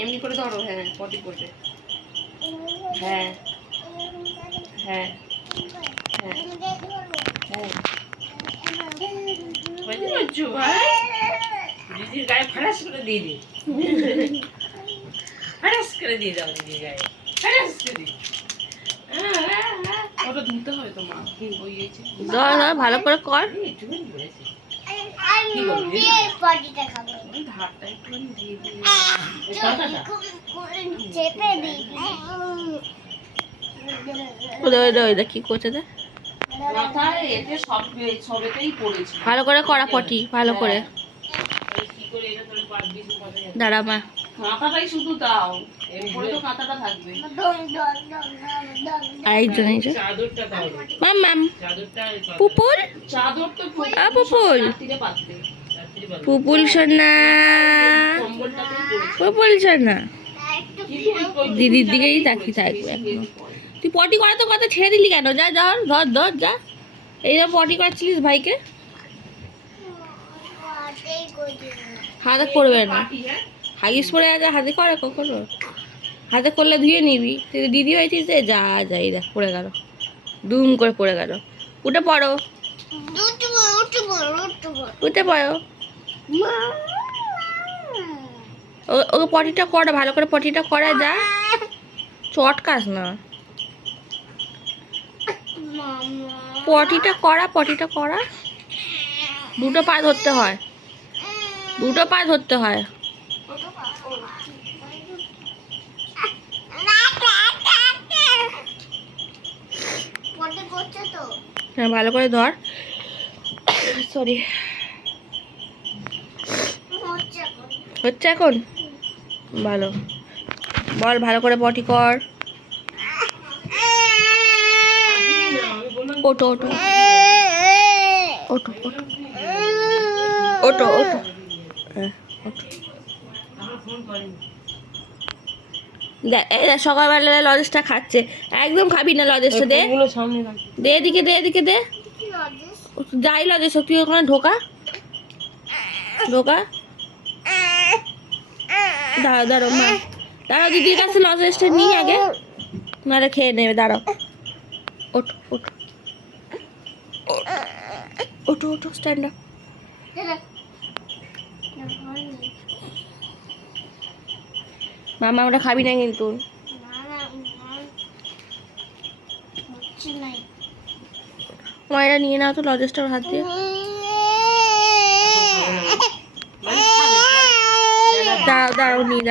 এমনি করে ধরো, হ্যাঁ পটি করবে, হ্যাঁ হ্যাঁ হ্যাঁ হ্যাঁ। পটি করছো ভাই, দিদির গায়ে ফাড়াস করে দিয়ে দিই, ফাড়াস করে দিয়ে দাও দিদির গায়ে, ফাড়াস করে দিই। ওটা ধুতে হয় তো মা, ওই ভালো করে কর। কি করছে ভালো করে করা পটি, ভালো করে দাঁড়া মা, কাঁথাটাই শুধু দাও, এরপরে তো কাঁথাটা থাকবে। আরেকজন এই যে মাম মাম পুপুল, পুপুল পুপুল সোনা, পুপুল সোনা দিদির দিকেই তাকিয়ে থাকবে। তুই পটি করা তো কথা ছেড়ে দিলি কেন? যা ধর ধর ধর যা, এইরকম পটি করছিলিস ভাইকে, হাতে করবে না, হাগিস পরে আছে হাতে করে কখনো, হাতে করলে ধুয়ে নিবি, তুই দিদি হয়েছিস যে, যা যা এই দেখ পড়ে গেল, দুম করে পড়ে গেল। উঠে পড়ো, উঠে পড়ো, ওকে পটিটা করা, ভালো করে পটিটা করা, যা চটকাস না, পটিটা করা, পটিটা করা, দুটো পা ধরতে হয়, দুটো পা ধরতে হয়। হ্যাঁ ভালো করে ধর, সরি হচ্ছে এখন, ভালো বল, ভালো করে পটি কর, ওটো ওটো ওটো ওটো ওটো, হ্যাঁ ওটো। সকালবেলা লজেসটা খাচ্ছে, একদম খাবি না লজেসটা, দে দে এদিকে, দে এদিকে দে, যাই লজেস তুই ওখানে ঢোকা ঢোকা, দাঁড়াও দাঁড়াও মা, দাঁড়াও দিদির কাছে লজেসটা নিই আগে, নাহলে খেয়ে নেবে, দাঁড়াও, ওঠো ওঠো ওঠো ওঠো, স্ট্যান্ড আপ। মামা ওটা খাবি না কিন্তু, মায়েরা নিয়ে নাও তো লজেসটা হাত দিয়ে, দাঁড়াও দাঁড়াও নিয়ে